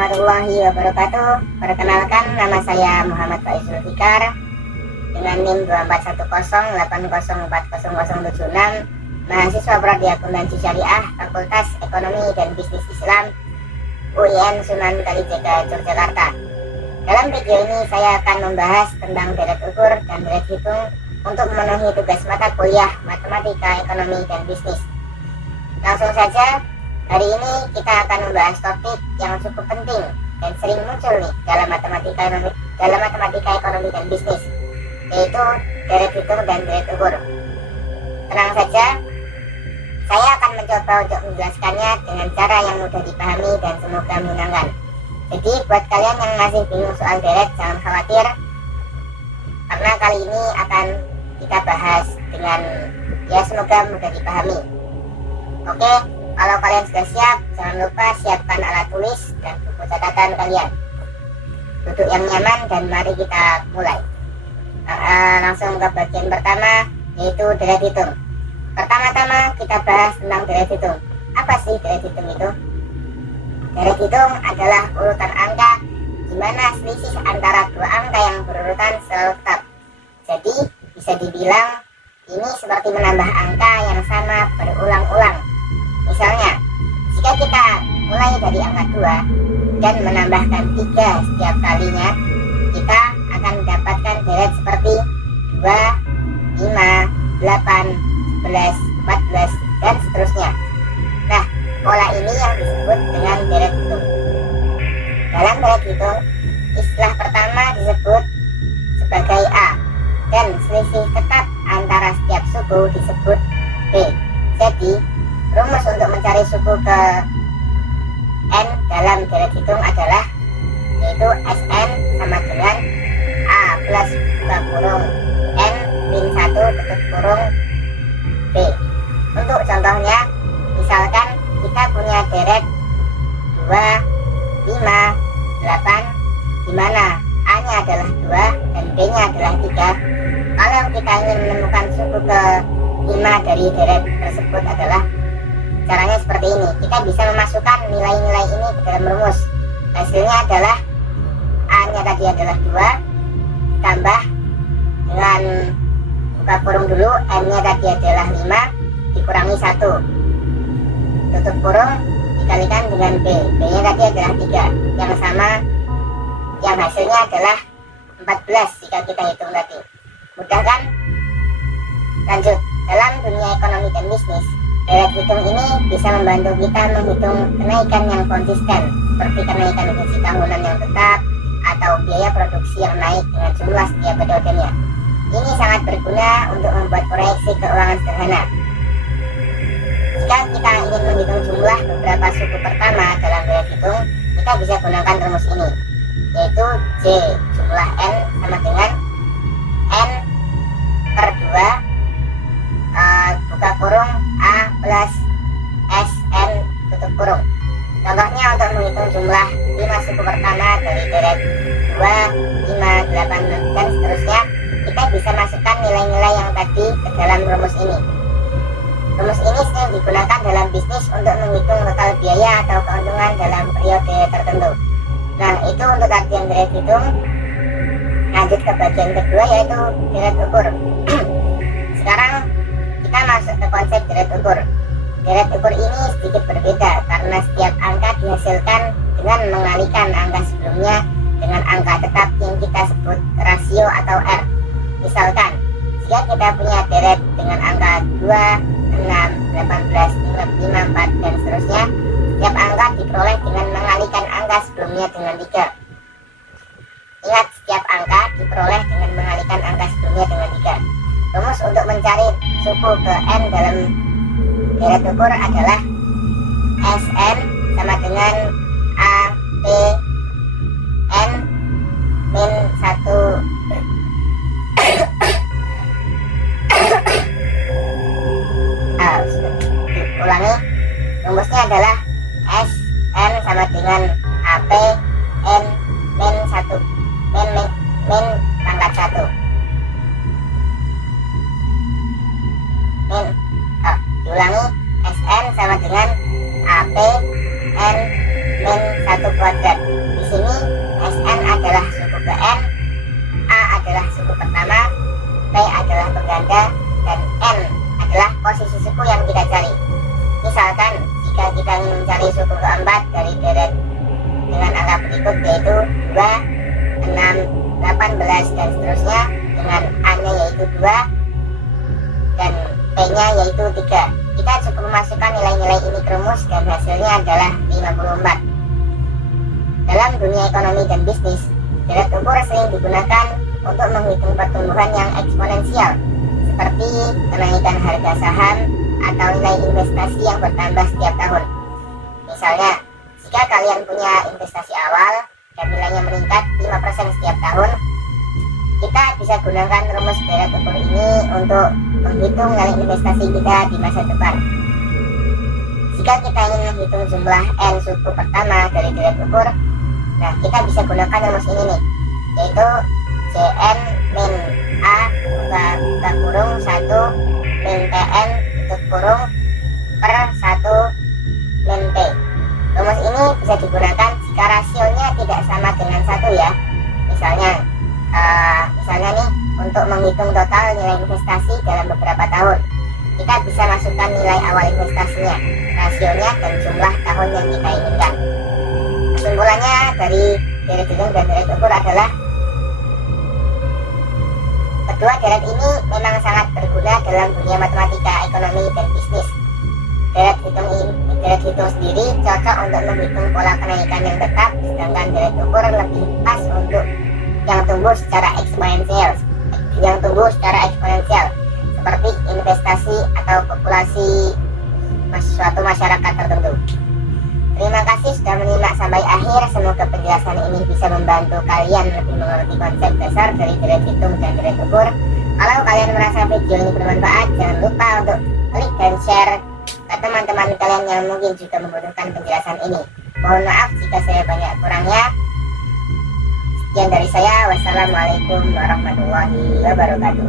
warahmatullahi wabarakatuh. Perkenalkan, nama saya Muhammad Faiz Zulfikar dengan NIM 241080404076, mahasiswa Prodi Akuntansi Syariah, Fakultas Ekonomi dan Bisnis Islam, UIN Sunan Kalijaga, Yogyakarta. Dalam video ini saya akan membahas tentang deret ukur dan deret hitung untuk memenuhi tugas mata kuliah Matematika, Ekonomi, dan Bisnis. Langsung saja, hari ini kita akan membahas topik yang cukup penting dan sering muncul nih dalam matematika ekonomi dan bisnis, yaitu deret hitung dan deret ukur. Tenang saja, saya akan mencoba untuk menjelaskannya dengan cara yang mudah dipahami dan semoga menyenangkan. Jadi buat kalian yang masih bingung soal deret, jangan khawatir, karena kali ini akan kita bahas dengan semoga mudah dipahami. Oke, kalau kalian sudah siap, jangan lupa siapkan alat tulis dan buku catatan kalian. Duduk yang nyaman dan mari kita mulai. Langsung ke bagian pertama, yaitu deret hitung. Pertama-tama kita bahas tentang deret hitung. Apa sih deret hitung itu? Deret hitung adalah urutan angka di mana selisih antara dua angka yang berurutan selalu tetap. Jadi bisa dibilang ini seperti menambah angka yang sama berulang-ulang. Misalnya, jika kita mulai dari angka 2 dan menambahkan 3 setiap kalinya, kita akan mendapatkan deret seperti 2, 5, 8, 11, 14, dan seterusnya. Nah, pola ini yang disebut dengan deret hitung. Dalam deret hitung, istilah pertama disebut sebagai A, dan selisih tetap antara setiap suku disebut B. Jadi, rumus untuk mencari suku ke N dalam deret hitung adalah, yaitu Sn sama dengan A plus buka kurung N min 1 tutup kurung B. Untuk contohnya, misalkan kita punya deret 2, 5, 8, di mana A nya adalah 2 dan B nya adalah 3. Kalau kita ingin menemukan suku ke 5 dari deret tersebut adalah caranya seperti ini. Kita bisa memasukkan nilai-nilai ini ke dalam rumus. Hasilnya adalah A nya tadi adalah 2 tambah dengan buka kurung dulu, N nya tadi adalah 5 dikurangi 1 tutup kurung dikalikan dengan B. B nya tadi adalah 3 yang sama, yang hasilnya adalah 14 jika kita hitung tadi. Mudah kan? Lanjut, dalam dunia ekonomi dan bisnis, deret hitung ini bisa membantu kita menghitung kenaikan yang konsisten, seperti kenaikan gaji tahunan yang tetap atau biaya produksi yang naik dengan jumlah setiap periodenya. Ini sangat berguna untuk membuat proyeksi keuangan sederhana. Jika kita ingin menghitung jumlah beberapa suku pertama dalam deret hitung, kita bisa gunakan rumus ini, yaitu J jumlah N sama dengan N per 2 buka kurung A plus SN tutup kurung. Contohnya untuk menghitung jumlah 5 suku pertama dari deret 2, 5, 8, dan seterusnya, kita bisa masukkan nilai-nilai yang tadi ke dalam rumus ini. Rumus ini sering digunakan dalam bisnis untuk menghitung total biaya atau keuntungan dalam periode tertentu. Nah, itu untuk artian deret hitung. Lanjut ke bagian kedua, yaitu deret ukur. Sekarang kita masuk ke konsep deret ukur. Deret ukur ini sedikit berbeda karena setiap angka dihasilkan dengan mengalihkan angka sebelumnya dengan angka tetap yang kita sebut rasio atau R. Misalkan, jika kita punya deret dengan angka 2, 6, 18, 5, 4, dan seterusnya, setiap angka diperoleh dengan mengalihkan angka sebelumnya dengan 3. Ingat, setiap angka diperoleh dengan mengalihkan angka sebelumnya dengan 3. Rumus untuk mencari suku ke N dalam deret ukur adalah Sn sama dengan A P N min 1 ulangi, rumusnya adalah Sn sama dengan AP N min 1 min pangkat 1 min diulangi, Sn sama dengan AP N min 1 kuadrat kuadrat. Di sini Sn adalah suku ke N, A adalah suku pertama, P adalah pengganda, dan N adalah posisi suku yang kita cari. Misalkan jika kita ingin mencari suku keempat dari deret dengan angka berikut, yaitu 2, 6, 18 dan seterusnya, dengan A-nya yaitu 2 dan P-nya yaitu 3. Kita cukup memasukkan nilai-nilai ini ke rumus dan hasilnya adalah 54. Dalam dunia ekonomi dan bisnis, deret ukur sering digunakan untuk menghitung pertumbuhan yang eksponensial, seperti kenaikan harga saham atau nilai investasi yang bertambah setiap tahun. Misalnya, jika kalian punya investasi awal dan nilainya meningkat 5% setiap tahun, kita bisa gunakan rumus deret ukur ini untuk menghitung nilai investasi kita di masa depan. Jika kita ingin menghitung jumlah N suku pertama dari deret ukur, nah kita bisa gunakan rumus ini nih, yaitu Cn min A buka kurung 1 min Tn tutup kurung per 1 min T. Rumus ini bisa digunakan jika rasionya tidak sama dengan 1 ya. Misalnya nih, untuk menghitung total nilai investasi dalam beberapa tahun, kita bisa masukkan nilai awal investasinya, rasionya, dan jumlah tahun yang kita inginkan. Kesimpulannya dari deret hitung dan deret ukur adalah kedua deret ini memang sangat berguna dalam dunia matematika, ekonomi, dan bisnis. Deret hitung sendiri cocok untuk menghitung pola kenaikan yang tetap, sedangkan deret ukur lebih pas untuk yang tumbuh secara eksponensial, seperti investasi atau populasi suatu masyarakat tertentu. Terima kasih sudah menyimak sampai akhir. Semoga penjelasan ini bisa membantu kalian lebih mengerti konsep dasar dari deret hitung dan deret ukur. Kalau kalian merasa video ini bermanfaat, jangan lupa untuk klik dan share ke teman-teman kalian yang mungkin juga membutuhkan penjelasan ini. Mohon maaf jika saya banyak kurangnya. Sekian dari saya. Wassalamualaikum warahmatullahi wabarakatuh.